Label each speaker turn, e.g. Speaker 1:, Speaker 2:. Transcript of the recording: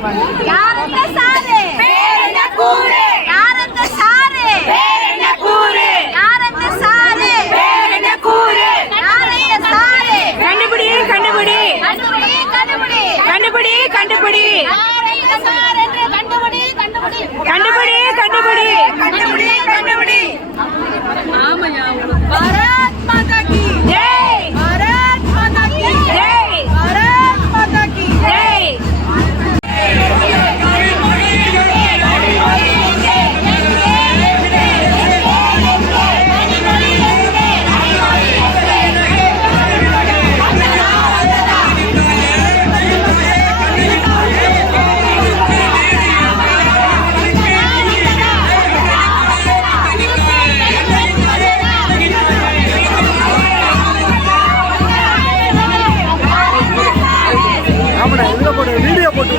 Speaker 1: கண்டுபிடி கண்டுபிடி. கண்டுபிடி கண்டுபிடி. கண்டுபிடி கண்டுபிடி. வீடியோ போட்டு